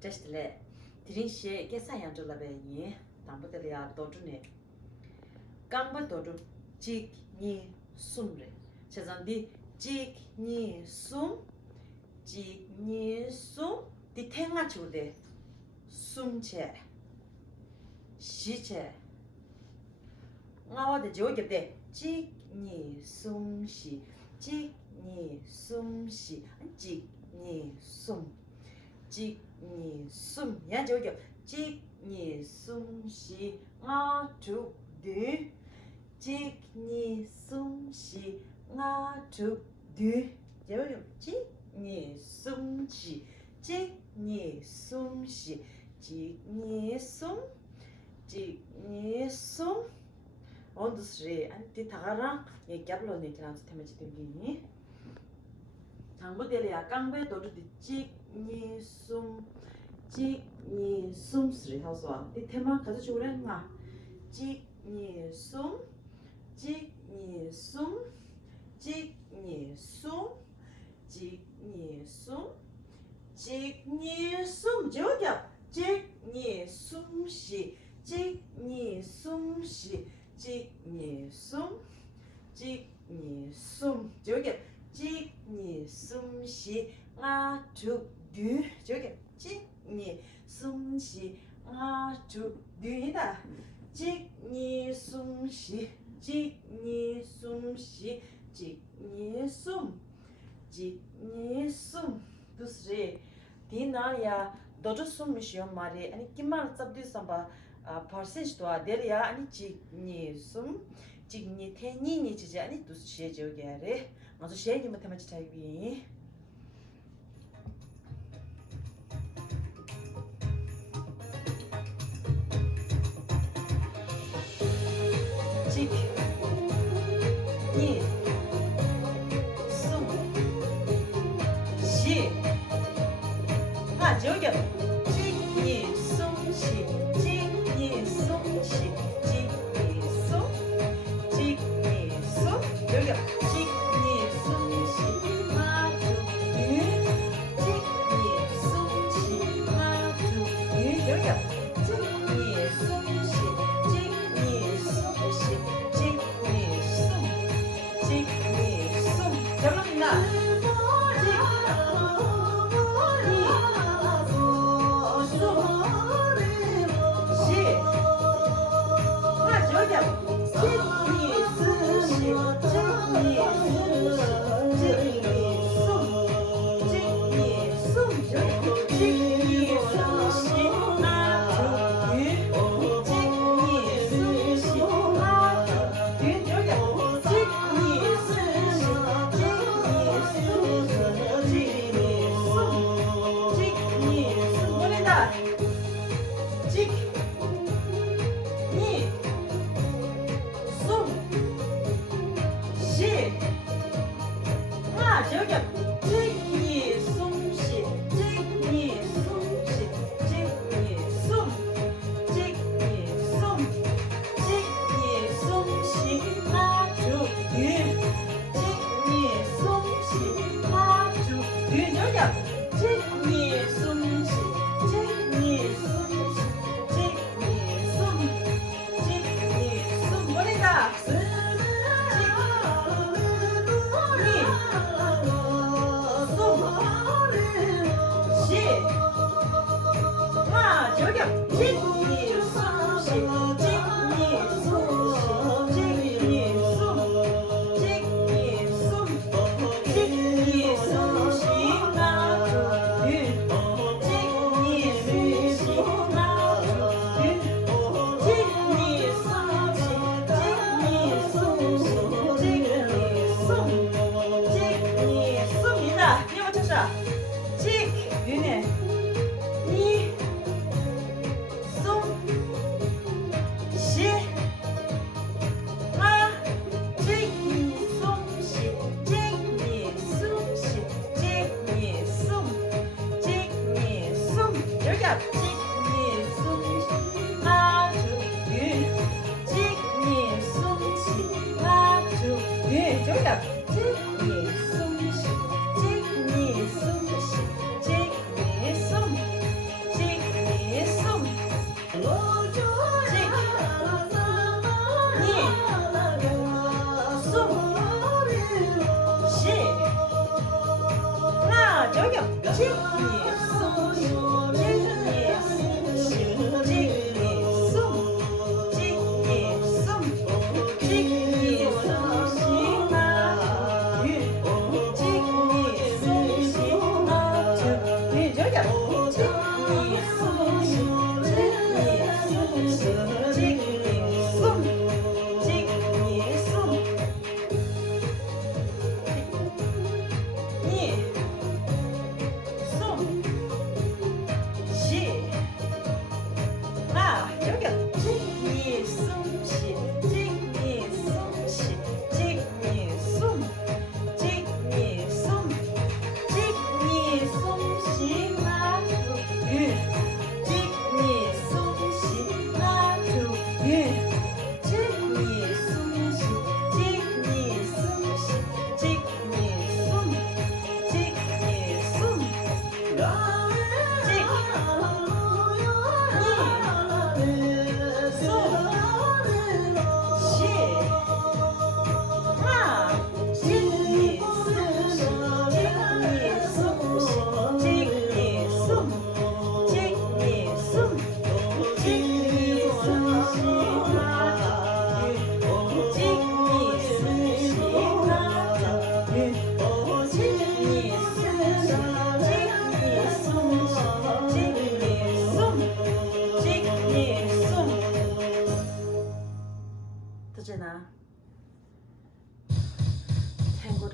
testle 드린시에 계산양 줄라베니 담보들이야 도주네 강바 도주 직니 숨레 세잔디 직니 숨 직니 숨 디탱아 주데 숨체 시체 나와데 저기데 직니 숨시 직니 숨시 직니 숨 직니 숨 야 저기 직니 숨시 아주드 직니 숨시 아주드 여기 직니 숨시 직니 숨시 직니 숨 직니 숨 언두스리 안티 다가랑 이 갸블로네 지나서 테메지 된기니 당부들이야 깡베 도르디 직니 숨 직니 숨스리 하소아 이 테마 가서 주려나 직니 숨 직니 숨 직니 숨 직니 숨 직니 숨 저기야 직니 숨시 직니 숨시 직니 숨 직니 숨 저기 직니 숨시 아주드 저기 직니 숨시 아주드이다 직니 숨시 직니 숨시 직니 숨 직니 숨 두스리 디나야 도저 숨시요 말이 아니 기말 잡디 삼바 퍼센트와 데리아 아니 직니 숨 직니 테니니 지지 아니 두스시에 저기야래 먼저 쉐기 못 하면 차이비 직니 숨 시 저기 직니 숨시 직니 숨시 직니 숨 직니 숨 여기 직니 숨시 아주드 직니 숨시 아주드 여기 직니 숨시 직니 숨시 직니 숨 직니 숨 잘못나 직립